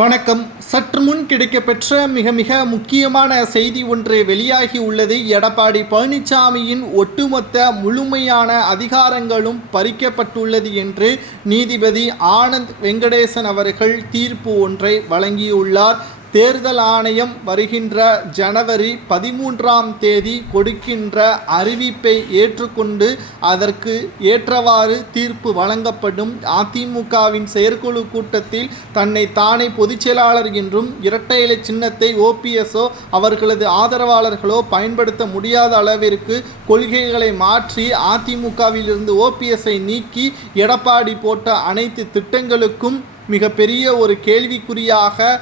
வணக்கம். சற்று முன் கிடைக்கப்பெற்ற மிக முக்கியமான செய்தி ஒன்று வெளியாகி உள்ளது. எடப்பாடி பழனிசாமியின் ஒட்டுமொத்த முழுமையான அதிகாரங்களும் பறிக்கப்பட்டுள்ளது என்று நீதிபதி ஆனந்த் வெங்கடேசன் அவர்கள் தீர்ப்பு ஒன்றை வழங்கியுள்ளார். தேர்தல் ஆணையம் வருகின்ற ஜனவரி 13ஆம் தேதி கொடுக்கின்ற அறிவிப்பை ஏற்றுக்கொண்டு அதற்கு ஏற்றவாறு தீர்ப்பு வழங்கப்படும். அதிமுகவின் செயற்குழு கூட்டத்தில் தன்னை தானே பொதுச்செயலாளர் என்றும் இரட்டை இலை சின்னத்தை ஓபிஎஸ்ஓ அவர்களது ஆதரவாளர்களோ பயன்படுத்த முடியாத அளவிற்கு கொள்கைகளை மாற்றி அதிமுகவிலிருந்து ஓபிஎஸ்ஐ நீக்கி எடப்பாடி போட்ட அனைத்து திட்டங்களுக்கும் மிகப்பெரிய ஒரு கேள்விக்குறியாக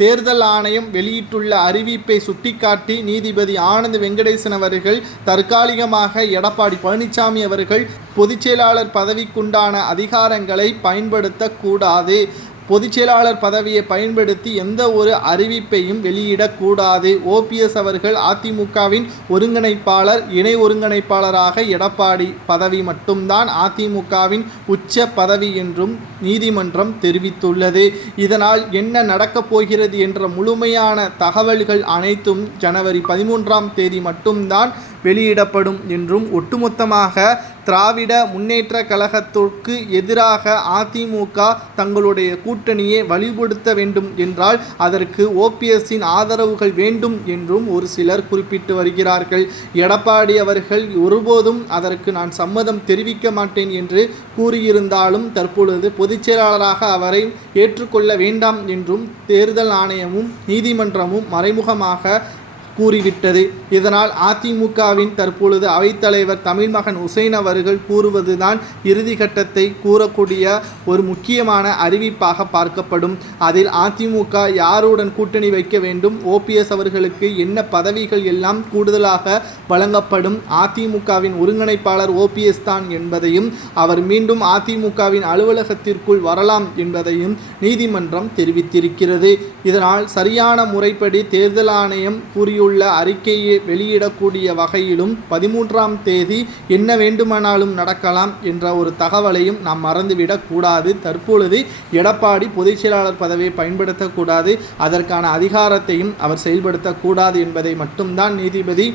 தேர்தல் ஆணையம் வெளியிட்டுள்ள அறிவிப்பை சுட்டிக்காட்டி நீதிபதி ஆனந்த் வெங்கடேசன் அவர்கள் தற்காலிகமாக எடப்பாடி பழனிசாமி அவர்கள் பொதுச்செயலாளர் பதவிக்குண்டான அதிகாரங்களை பயன்படுத்தக்கூடாது, பொதுச்செயலாளர் பதவியை பயன்படுத்தி எந்த ஒரு அறிவிப்பையும் வெளியிடக்கூடாது. ஓபிஎஸ் அவர்கள் அதிமுகவின் ஒருங்கிணைப்பாளர், இணை ஒருங்கிணைப்பாளராக எடப்பாடி பதவி மட்டும்தான் அதிமுகவின் உச்ச பதவி என்றும் நீதிமன்றம் தெரிவித்துள்ளது. இதனால் என்ன நடக்கப் போகிறது என்ற முழுமையான தகவல்கள் அனைத்தும் ஜனவரி 13ஆம் தேதி மட்டும்தான் வெளியிடப்படும் என்றும், ஒட்டுமொத்தமாக திராவிட முன்னேற்ற கழகத்திற்கு எதிராக அதிமுக தங்களுடைய கூட்டணியை வலுப்படுத்த வேண்டும் என்றால் அதற்கு ஓபிஎஸ்ஸின் ஆதரவுகள் வேண்டும் என்றும் ஒரு சிலர் குறிப்பிட்டு வருகிறார்கள். எடப்பாடி அவர்கள் ஒருபோதும் அதற்கு நான் சம்மதம் தெரிவிக்க மாட்டேன் என்று கூறியிருந்தாலும் தற்பொழுது பொதுச்செயலாளராக அவரை ஏற்றுக்கொள்ள வேண்டாம் என்றும் தேர்தல் ஆணையமும் நீதிமன்றமும் மறைமுகமாக கூறிவிட்டது. இதனால் அதிமுகவின் தற்பொழுது அவைத்தலைவர் தமிழ்மகன் உசேன் அவர்கள் கூறுவதுதான் இறுதிக்கட்டத்தை கூறக்கூடிய ஒரு முக்கியமான அறிவிப்பாக பார்க்கப்படும். அதில் அதிமுக யாருடன் கூட்டணி வைக்க வேண்டும், ஓபிஎஸ் அவர்களுக்கு என்ன பதவிகள் எல்லாம் கூடுதலாக வழங்கப்படும், அதிமுகவின் ஒருங்கிணைப்பாளர் ஓபிஎஸ் தான் என்பதையும் அவர் மீண்டும் அதிமுகவின் அலுவலகத்திற்குள் வரலாம் என்பதையும் நீதிமன்றம் தெரிவித்திருக்கிறது. இதனால் சரியான முறைப்படி தேர்தல் ஆணையம் கூறியுள்ள அறிக்கையை வெளியிடக்கூடிய வகையிலும் 13ஆம் தேதி என்ன வேண்டுமானாலும் நடக்கலாம் என்ற ஒரு தகவலையும் நாம் மறந்துவிடக் கூடாது. தற்பொழுது எடப்பாடி பொதுச்செயலாளர் பதவியை பயன்படுத்தக்கூடாது, அதற்கான அதிகாரத்தையும் அவர் செயல்படுத்தக்கூடாது என்பதை மட்டும்தான் நீதிபதி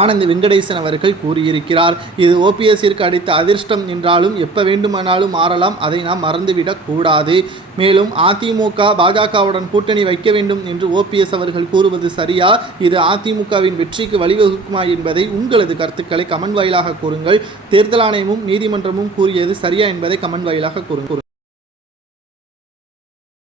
ஆனந்த் வெங்கடேசன் அவர்கள் கூறியிருக்கிறார். இது ஓபிஎஸ்ஸிற்கு அடித்த அதிர்ஷ்டம் என்றாலும் எப்போ வேண்டுமானாலும் மாறலாம், அதை நாம் மறந்துவிடக் கூடாது. மேலும் அதிமுக பாஜகவுடன் கூட்டணி வைக்க வேண்டும் என்று ஓபிஎஸ் அவர்கள் கூறுவது சரியா, இது அதிமுகவின் வெற்றிக்கு வழிவகுக்குமா என்பதை உங்களது கருத்துக்களை கமெண்ட் வாயிலாக கூறுங்கள். தேர்தல் ஆணையமும் நீதிமன்றமும் கூறியது சரியா என்பதை கமெண்ட் வாயிலாக கூறுங்கள்.